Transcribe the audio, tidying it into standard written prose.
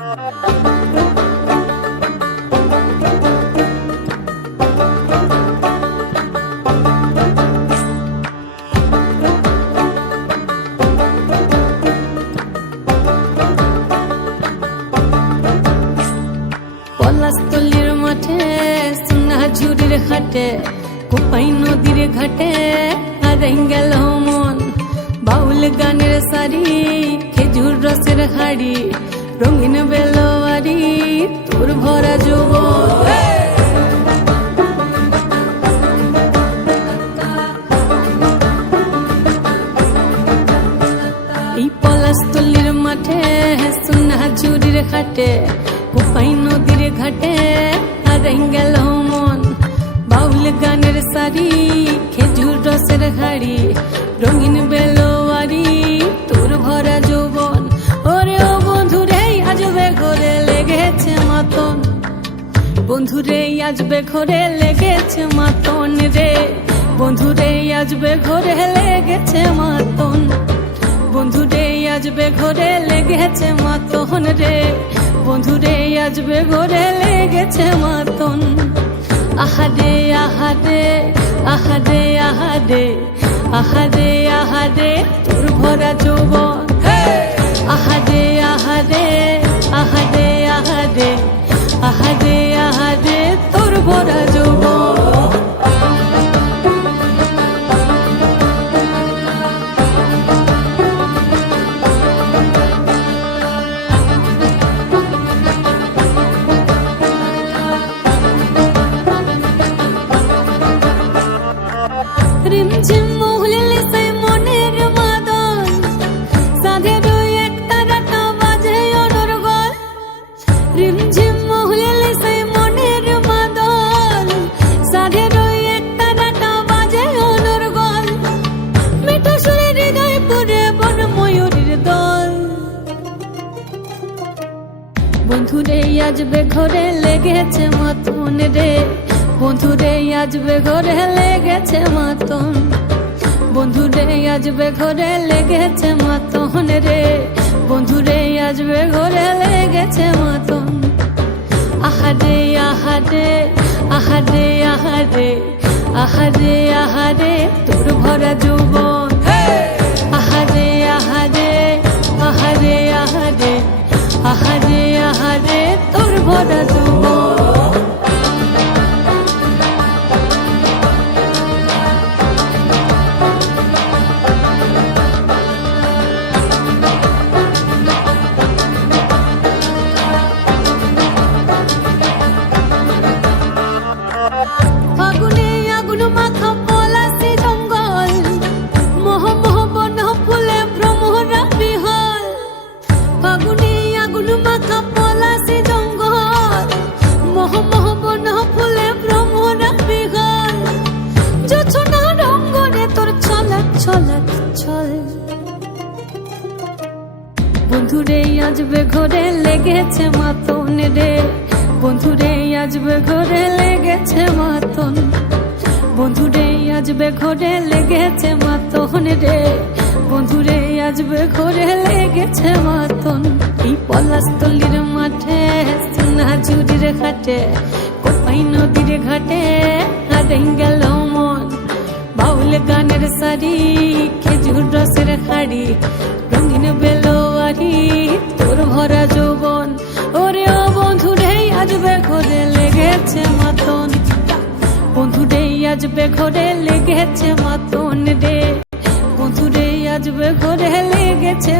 পলাশতলির মাঠে সোনাঝুরির ঘাটে কোপাই নদীর ঘাটে হারাই গেল মন। বাউল গানের সারি খেজুর রসের হাড়ি রঙিন বেলোয়ারি তোর ভরা যৌবন। এই পলাশতলির মাঠে সোনাঝুরির ঘাটে কোপাই নদীর ঘাটে হারাই গেল মন। বাউল গানের সারি খেজুর রসের হাড়ি রঙিন বেলোয়ারি তোর ভরা যৌবন। ওরে ও বন্ধুরে আজবে ঘরে লেগেছে মাতন, বন্ধুরে আজবে ঘরে লেগেছে মাতন রে, বন্ধুরে আজবে ঘরে লেগেছে মাতন, বন্ধুরে আজবে ঘরে লেগেছে মাতন রে, বন্ধুরে আজবে ঘরে লেগেছে মাতন। আহারে আহারে আহারে আহারে আহারে আহারে তোর ভরা যৌবন। আহারে আহারে আহারে আহারে আহারে আহারে তোর ভরা যৌবন। রিমঝিম মহুলিল সে মনের মাদন, সাধের এক তারাটা বাজে অনর্গল। রিমঝিম মহুলিল সে মনের মাদন, সাধের এক তারাটা বাজে অনর্গল। মিঠো সুরে হৃদয় পুরে বন ময়ূরীর দল। বন্ধুরে আজবে ঘরে লেগেছে মাতন রে, বন্ধুরে আজবে ঘরে লেগেছে মাতন, বন্ধুরে আজবে ঘরে লেগেছে মাতন রে, বন্ধুরে আজবে ঘরে লেগেছে মাতন। আহারে আহারে আহারে আহারে আহারে আহারে তোর ভরা যৌবন। আহারে আহারে আহারে আহারে আহারে আহারে তোর ভরা যৌবন। ফাগুনে আগুন মাখা পলাশি জঙ্গল, মোহ মোহ বন ফুলে ভ্রমরা বিহল। ফাগুনে আগুন মাখা পলাশি জঙ্গল, মোহ মোহ বন ফুলে ভ্রমরা বিহল। জোছনা রঙ্গনে তোর ছলক ছলক ছল। বন্ধুরে আজবে ঘরে লেগেছে মাতন রে, বন্ধুরে আজবে ঘরে লেগেছে মাতন, বন্ধুরে আজবে ঘরে লেগেছে মাতন রে, বন্ধুরে আজবে ঘরে লেগেছে মাতন। এই পলাশতলির মাঠে সোনাঝুরির ঘাটে কোপাই নদীর ঘাটে হারাই গেল মন। বাউল গানের সারি খেজুর রসের হাড়ি রঙিন বেলোয়ারি তোর ভরা যৌবন। ওরে ও বন্ধুরে আজবে ঘরে লেগেছে মাতন, বন্ধুরে আজবে ঘরে লেগেছে মাতন রে, বন্ধুরে আজবে ঘরে লেগেছে